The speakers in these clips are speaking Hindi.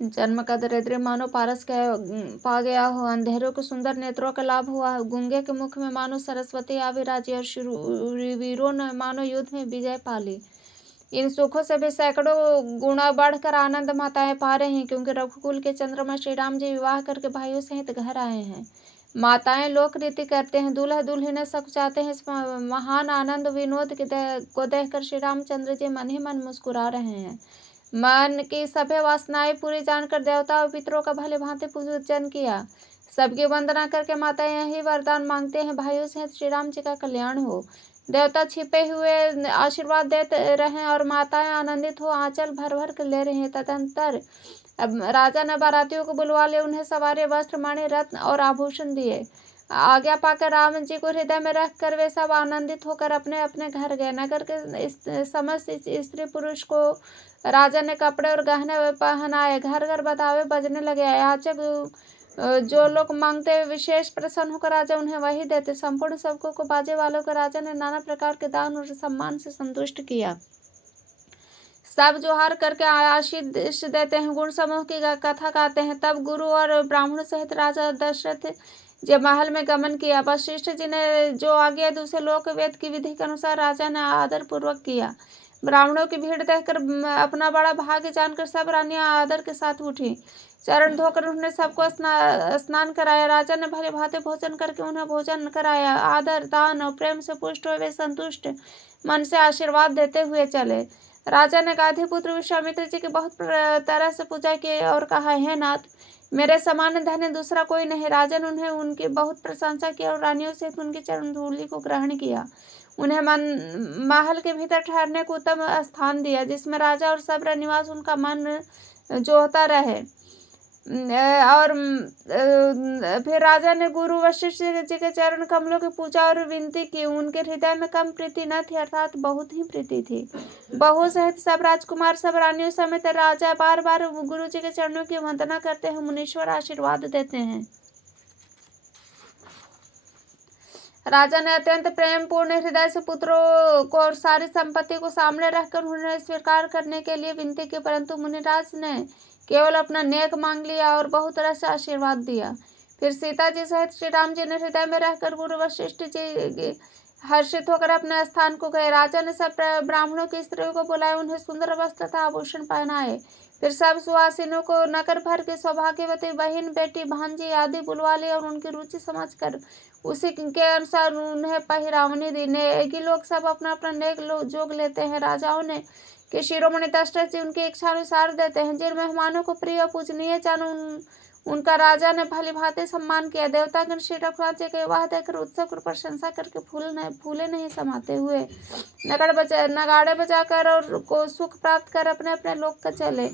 जन्म का दरिद्र मानो पारस के पा गया हो, अंधेरों के सुंदर नेत्रों का लाभ हुआ हो, गूंगे के मुख में मानो सरस्वती आविराजी और शूरवीरों ने मानो युद्ध में विजय पाली। इन सुखों से भी सैकड़ों गुना बढ़कर आनंद माताएं पा रही हैं, क्योंकि रघुकुल के चंद्रमा श्री राम जी विवाह करके भाइयों सहित घर आए हैं। माताएं लोक रीति करते हैं, दूल्हा दुल्हनें सकुचाते हैं। इस महान आनंद विनोद को देखकर श्री रामचंद्र जी मन ही मन मुस्कुरा रहे हैं। मन की सभी वासनाएं पूरी जानकर देवता और पितरों का भले भांति पूजन किया। सबकी वंदना करके माताएं यही वरदान मांगते हैं, भाइयों सहित श्री राम जी का कल्याण हो। देवता छिपे हुए आशीर्वाद देते रहे और माताएं आनंदित हो आंचल भर भर कर ले रही हैं। तदंतर अब राजा ने बारातियों को बुलवा ले, उन्हें सवारे वस्त्र मणि रत्न और आभूषण दिए। आज्ञा पाकर राम जी को हृदय में रखकर वे सब आनंदित होकर अपने अपने घर गए। नगर के समस्त स्त्री पुरुष को राजा ने कपड़े और गहने पहनाए। घर घर बतावे बजने लगे। याचक जो लोग मांगते विशेष प्रसन्न होकर राजा उन्हें वही देते। संपूर्ण सेवकों को बाजे वालों को राजा ने नाना प्रकार के दान और सम्मान से संतुष्ट किया। सब जोहार करके आशीष देते हैं, गुण समूह की कथा गाते हैं। तब गुरु और ब्राह्मण सहित राजा दशरथ जब महल में गमन किया, वशिष्ठ जी ने जो आज्ञा दी उसे लोक वेद की विधि के अनुसार राजा ने आदर पूर्वक किया। ब्राह्मणों की भीड़ देखकर अपना बड़ा भाग्य जानकर सब रानियां आदर के साथ उठी। चरण धोकर उन्होंने सबको स्नान कराया। राजा ने भले भांति भोजन करके उन्हें भोजन कराया। आदर दान और प्रेम से पुष्ट हुए वे संतुष्ट मन से आशीर्वाद देते हुए चले। राजा ने गाधीपुत्र विश्वामित्र जी की बहुत तरह से पूजा की और कहा, हे नाथ, मेरे समान धन्य दूसरा कोई नहीं। राजा ने उन्हें उनकी बहुत प्रशंसा की और रानियों से उनकी चरण धूलि को ग्रहण किया। उन्हें महल के भीतर ठहरने को उत्तम स्थान दिया, जिसमें राजा और सब निवास उनका मन जोहता रहे। और फिर राजा ने गुरु वशिष्ठ जी के चरण कमलों की पूजा और विनती की। उनके हृदय में कम प्रीति न थी, अर्थात बहुत ही प्रीति थी। बहू सहित सब राजकुमार सब रानियों समेत राजा बार बार गुरु जी के चरणों की वंदना करते हैं, मुनीश्वर आशीर्वाद देते हैं। राजा ने अत्यंत प्रेम पूर्ण हृदय से पुत्रों को और सारी संपत्ति को सामने रखकर उन्हें स्वीकार करने के लिए विनती की, परंतु मुनिराज ने केवल अपना नेक मांग लिया और बहुत तरह से आशीर्वाद दिया। फिर सीता जी सहित श्री राम जी ने हृदय में रहकर गुरु वशिष्ठ जी हर्षित होकर अपने स्थान को गए। राजा ने सब ब्राह्मणों की स्त्रियों को बुलाए, उन्हें सुंदर वस्त्र तथा आभूषण पहनाए। फिर सब सुहासिनों को नगर भर के सौभाग्यवती बहन बेटी भांजी आदि बुलवा लिए और उनकी रुचि समझकर उसी के अनुसार उन्हें पहिरावनी दी। नेगी लोग सब अपना अपना नेक जोग लेते हैं। राजाओं ने कि शिरोमणि दशरथ जी उनकी इच्छा अनुसार देते हैं। जिन मेहमानों को प्रिय और पूजनीय जानो उनका राजा ने भली भांति सम्मान किया। देवतागण श्री रघुनाथ जी के विवाह देखकर उत्सव और प्रशंसा करके फूले नहीं समाते हुए नगाड़े बजाकर और को सुख प्राप्त कर अपने अपने लोक का चले।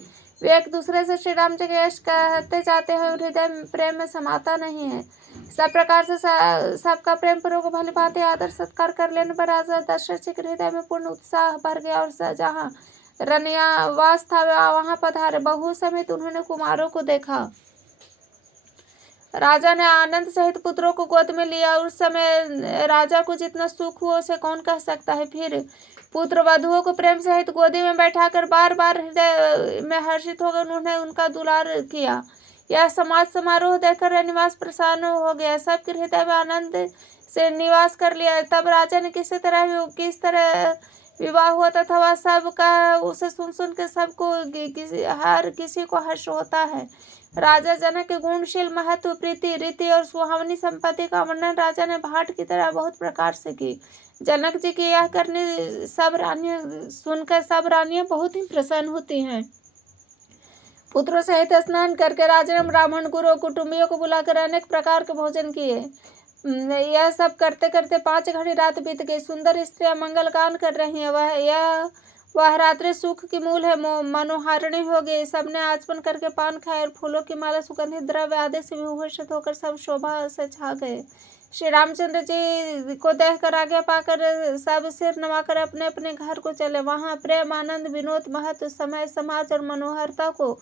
वे एक दूसरे से श्री राम जी के यश कहते जाते हैं और हृदय प्रेम में समाता नहीं है। सब प्रकार से सबका प्रेम पूर्वक भली भांति आदर सत्कार कर लेने पर राजा दशरथ जी के हृदय में पूर्ण उत्साह भर गया और जहाँ रनियावास था वहां पधारे। बहू समेत उन्होंने कुमारों को देखा। राजा ने आनंद सहित पुत्रों को गोद में लिया। उस समय राजा को जितना सुख हुआ उसे कौन कह सकता है। फिर पुत्र वधुओं को प्रेम सहित गोदी में बैठाकर बार बार हृदय में हर्षित होकर उन्होंने उनका दुलार किया। यह समाज समारोह देखकर निवास प्रसन्न हो गया, सबके हृदय में आनंद से निवास कर लिया। तब राजा ने किस तरह विवाह हुआ तथा वह सब का उसे सुन के सबको हर किसी को हर्ष होता है। राजा जनक के गुणशील महत्व प्रीति रीति और सुहावनी संपत्ति का वर्णन राजा ने भाट की तरह बहुत प्रकार से की। जनक जी की यह करनी सुनकर सब रानियां बहुत ही प्रसन्न होती हैं। पुत्रों सहित स्नान करके राजा ने ब्राह्मण गुरु कुटुंबियों को बुलाकर अनेक प्रकार के भोजन किए। यह सब करते करते 5 घड़ी रात बीत गई। सुंदर स्त्रियां मंगल गान कर रही हैं। वह रात्रि सुख की मूल है, मनोहारिणी हो गई। सबने आचमन करके पान खाए और फूलों की माला सुगंधित द्रव्य आदि से विभूषित होकर सब शोभा से छा गए। श्री रामचंद्र जी को देखकर आज्ञा पाकर सब सिर नवाकर अपने अपने घर को चले। वहां प्रेम आनंद विनोद महत्व समय समाज और मनोहरता को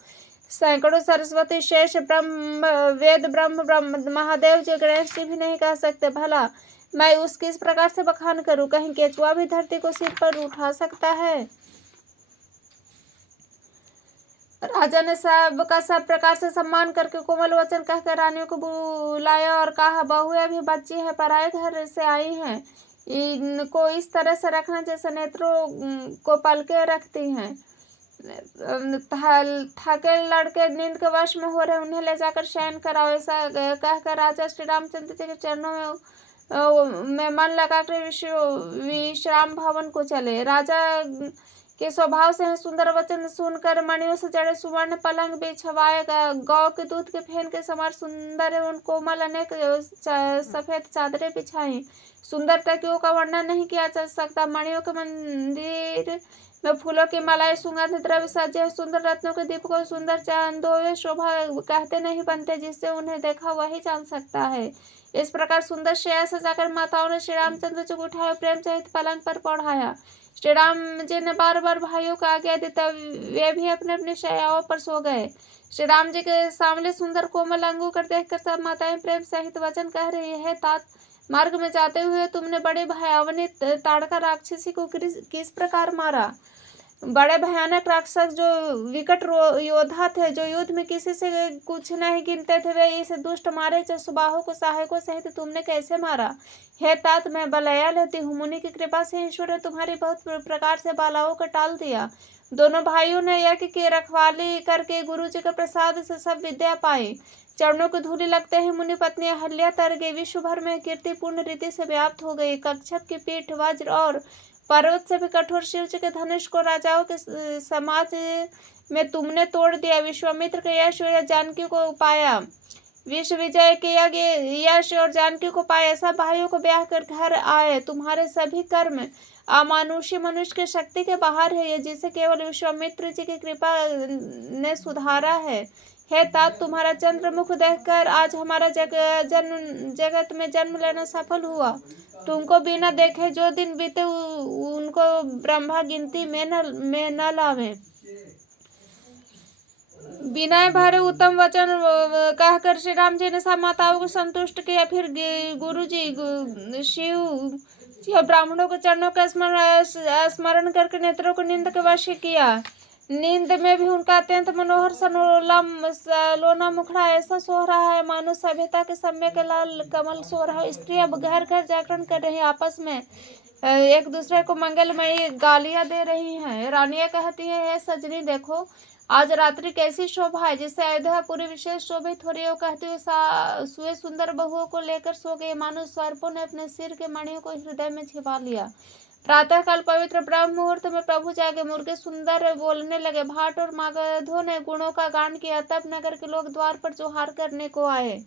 सैकड़ों सरस्वती शेष ब्रह्म वेद ब्रह्म महादेव जी गणेश जी भी नहीं कह सकते। भला मैं उसकी इस प्रकार से बखान करूं, कहीं केचुआ भी धरती को सिर पर उठा सकता है। राजा ने सबका सब प्रकार से सम्मान करके कोमल वचन कहकर रानियों को बुलाया और कहा, बहुएं अभी बच्ची है, पराए घर से आई हैं, इनको इस तरह से रखना जैसे नेत्रों को पलके रखती हैं। थके लड़के नींद के वश में हो रहे, उन्हें ले जाकर शयन कराओ। ऐसा कहकर राजा श्री रामचंद्र जी के चरणों में मन लगाकर विश्राम भवन को चले। राजा के स्वभाव से सुंदर वचन सुनकर मणियों से जड़े सुवर्ण पलंग बिछवाए, गौ के दूध के फेन के समान सुंदर एवं कोमल अनेक सफेद चादरें बिछाई। सुंदर तकियों का वर्णन नहीं किया जा सकता। मणियों के मंदिर में फूलों की मालाएं, सुगंध द्रव्य सजे, सुंदर रत्नों के दीपकों, सुंदर चांदों शोभा कहते नहीं बनते, जिससे उन्हें देखा वही जान सकता है। इस प्रकार सुंदर शैया सजाकर माताओं ने श्री रामचंद्र जी को उठाया, प्रेम सहित पलंग पर पढ़ाया। श्री राम जी ने बार बार भाइयों को आज्ञा दी, तब वे भी अपने अपने शैयाओं पर सो गए। श्री राम जी के सामने सुंदर कोमल अंगों कर देखकर सब माताएं प्रेम सहित वचन कह रही है, तात मार्ग में जाते हुए तुमने बड़े भयावनी ताड़का राक्षसी को किस प्रकार मारा। बड़े भयानक राक्षस जो विकट योद्धा थे, जो युद्ध में किसी से कुछ नहीं गिनते थे, वे इस दुष्ट मारे चतुर्बाहों को सहायकों सहित तुमने कैसे मारा। हे तात, मैं बलया लेती हूँ, मुनि की कृपा से ईश्वर ने तुम्हारी बहुत प्रकार से बालाओं को टाल दिया। दोनों भाइयों ने यज्ञ की रखवाली करके गुरु जी के प्रसाद से सब विद्या पाई। चरणों की धूलि लगते ही मुनि पत्नी अहल्या तर गई, विश्व भर में कीर्तिपूर्ण रीति से व्याप्त हो गई। कच्छप की पीठ, वज्र और पर्वत से भी कठोर शिव जी के धनुष को राजाओं के समाज में तुमने तोड़ दिया। विश्वामित्र के यश और जानकी को पाया, विश्व विजय के यश और जानकी को पाया। सब भाइयों को ब्याह कर घर आए। तुम्हारे सभी कर्म अमानुषी मनुष्य की शक्ति के बाहर है, ये जिसे केवल विश्वामित्र जी की कृपा ने सुधारा है। हे तात, तुम्हारा चंद्रमुख देखकर आज हमारा जगत में जन्म लेना सफल हुआ। तुमको बिना देखे जो दिन बीते उनको ब्रह्मा गिनती में न लावे। विनय भरे उत्तम वचन कहकर श्री राम जी ने सब माताओं को संतुष्ट किया। फिर गुरु जी शिव जी ब्राह्मणों के चरणों का स्मरण करके नेत्रों को नींद के वश किया। नींद में भी उनका अत्यंत मनोहर सलोना मुखड़ा ऐसा सो रहा है मानो सभ्यता के समय के लाल कमल सो रहा है। स्त्रियां घर घर जागरण कर रही, आपस में एक दूसरे को मंगलमयी गालियां दे रही हैं। रानियां कहती है, सजनी देखो आज रात्रि कैसी शोभा है, जिससे अयोध्या पूरी विशेष शोभित हो रही है। कहती हुए सुए सुंदर बहुओं को लेकर सो गए, मानो सर्पों ने अपने सिर के मणियों को हृदय में छिपा लिया। प्रातः काल पवित्र ब्रह्म मुहूर्त में प्रभु जागे, मुर्गे सुंदर बोलने लगे, भाट और मागधों ने गुणों का गान किया। तब नगर के लोग द्वार पर जोहार करने को आए।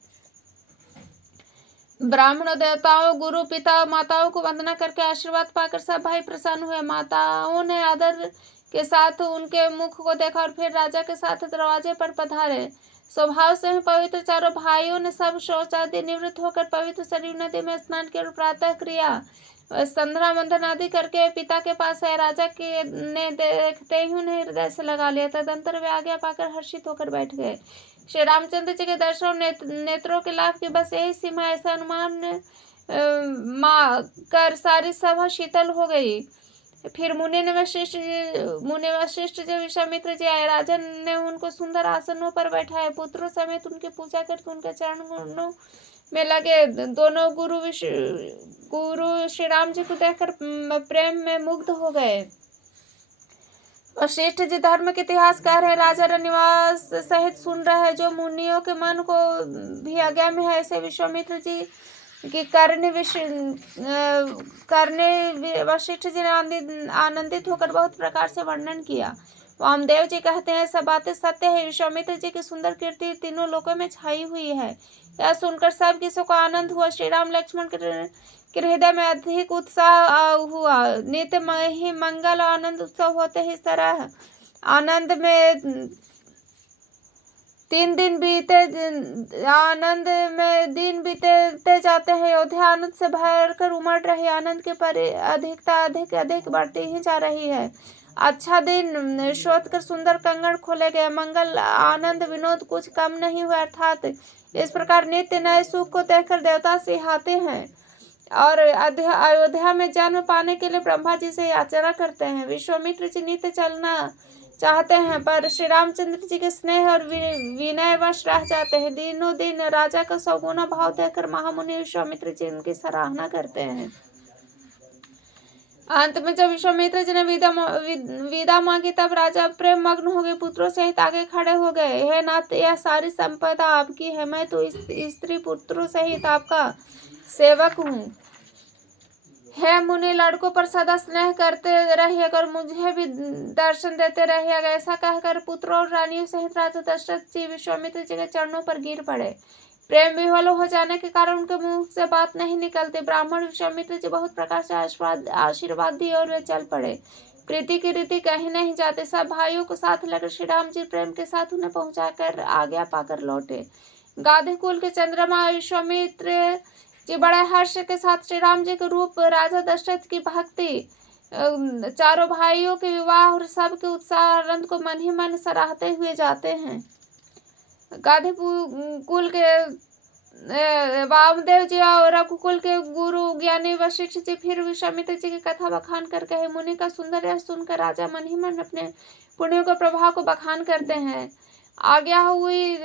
ब्राह्मणों, देवताओं, गुरु, पिता, माताओं को वंदना करके आशीर्वाद पाकर सब भाई प्रसन्न हुए। माताओं ने आदर के साथ उनके मुख को देखा और फिर राजा के साथ दरवाजे पर पधारे। स्वभाव से ही पवित्र चारों भाइयों ने सब शौचादि निवृत्त होकर पवित्र सरयू नदी में स्नान किया और प्रातः क्रिया संध्या वंदन आदि करके पिता के पास आए। राजा के ने देखते ही उन्हें हृदय से लगा लिया। तदंतर वे आज्ञा पाकर हर्षित होकर बैठ गए। श्री रामचंद्र जी के दर्शन नेत्रों के लाभ की बस यही सीमा, ऐसा अनुमान कर सारी सभा शीतल हो गई। फिर मुनि वशिष्ठ जी विश्वामित्र जी आए। राजन ने उनको सुंदर आसनों पर बैठाया, पुत्रों समेत उनकी पूजा करके उनके चरणों में लगे। दोनों गुरु श्री राम जी को देखकर प्रेम में मुग्ध हो गए। वशिष्ठ जी धर्म के इतिहास कह रहे, राजा रनिवास सहित सुन रहे, जो मुनियों के मन को भी अज्ञात है। ऐसे विश्वामित्र जी की करने वशिष्ठ जी ने आनंदित होकर बहुत प्रकार से वर्णन किया। वामदेव जी कहते हैं, सब बातें सत्य है। विश्वामित्र जी की सुंदर कीर्ति तीनों लोकों में छाई हुई है। यह सुनकर सब किसी को आनंद हुआ। श्री राम लक्ष्मण के हृदय में अधिक उत्साह हुआ। नित्य ही मंगल आनंद उत्सव होते ही इस तरह आनंद में दिन बीते जाते हैं। अयोध्या आनंद से भरकर उमड़ रही, आनंद की अधिकता अधिक बढ़ती ही जा रही है। अच्छा दिन शोध कर सुंदर कंगन खोले गए, मंगल आनंद विनोद कुछ कम नहीं हुआ। अर्थात इस प्रकार नित्य नए सुख को देखकर देवता सिहाते हैं और अयोध्या में जन्म पाने के लिए ब्रह्मा जी से याचना करते हैं। विश्वामित्र जी नित्य चलना चाहते हैं, पर श्री रामचंद्र जी के स्नेह और विनयवश रह जाते हैं। दिनों दिन राजा का सौगुना भाव देखकर महामुनि विश्वामित्र जी उनकी सराहना करते हैं। अंत में जब विश्वामित्र जी ने विदा मांगी, तब राजा प्रेम मग्न हो गए, पुत्रों सहित आगे खड़े हो गए। हे नाथ, यह सारी संपदा आपकी है, मैं तो स्त्री पुत्रों सहित आपका सेवक हूँ। हे मुनि, लड़कों पर सदा स्नेह करते रहिएगा और मुझे भी दर्शन देते रहिएगा। ऐसा कहकर पुत्रों और रानियों सहित राजा दशरथ जी विश्वामित्र जी के चरणों पर गिर पड़े। प्रेम विह्वल हो जाने के कारण उनके मुंह से बात नहीं निकलती। ब्राह्मण विश्वामित्र जी बहुत प्रकार से आशीर्वाद दिए और वे चल पड़े। प्रीति की रीति कहीं नहीं जाते। सब भाइयों को साथ लेकर श्री राम जी प्रेम के साथ उन्हें पहुंचाकर आज्ञा पाकर लौटे। गाधी कुल के चंद्रमा विश्वामित्र जी बड़े हर्ष के साथ श्री राम जी के रूप, राजा दशरथ की भक्ति, चारों भाइयों के विवाह और सबके उत्साह आनंद को मन ही मन सराहते हुए जाते हैं। गाधी कुल के वामदेव जी और रघुकुल के गुरु ज्ञानी वशिष्ठ जी फिर विश्वामित्र जी की कथा बखान कर कहे। मुनि का सुंदर यश सुनकर राजा मन ही मन अपने पुण्यों के प्रभाव को बखान करते हैं। आज्ञा हुई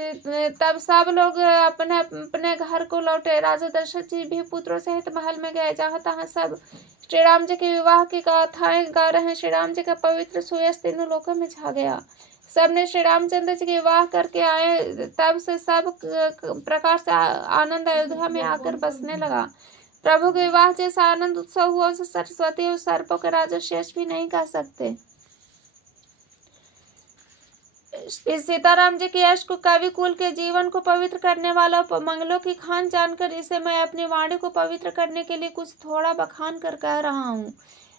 तब सब लोग अपने अपने घर को लौटे। राजा दशरथ जी भी पुत्रों सहित महल में गए। जहाँ तहाँ सब श्री राम जी के विवाह की गाथाएं गा रहे हैं। श्री राम जी का पवित्र सुयश तीनों लोकों में छा गया। सबने श्री रामचंद्र जी के विवाह करके आए। तब से सब प्रकार से आनंद अयोध्या में आकर बसने लगा। प्रभु के विवाह जैसा आनंद उत्सव हुआ उसे सरस्वती और सर्पों के राजा शेष भी नहीं कह सकते। इस सीताराम जी के यश को, कवि कुल के जीवन को पवित्र करने वाला मंगलों की खान जानकर इसे मैं अपनी वाणी को पवित्र करने के लिए कुछ थोड़ा बखान कर कह रहा हूँ।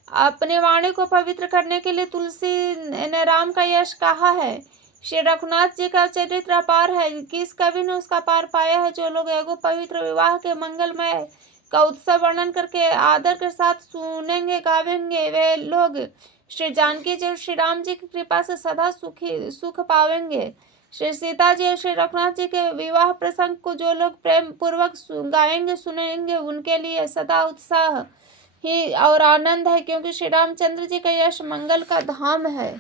अपनी वाणी को पवित्र करने के लिए तुलसी ने राम का यश कहा है। श्री रघुनाथ जी का चरित्र अपार है, किस कवि ने उसका पार पाया है। जो लोग एगो पवित्र विवाह के मंगलमय का उत्सव वर्णन करके आदर के साथ सुनेंगे गावेंगे, वे लोग श्री जानकी जी और श्री राम जी की कृपा से सदा सुख पावेंगे। श्री सीता जी और श्री रघुनाथ जी के विवाह प्रसंग को जो लोग प्रेम पूर्वक गाएंगे सुनेंगे, उनके लिए सदा उत्साह ही और आनंद है, क्योंकि श्री रामचंद्र जी का यश मंगल का धाम है।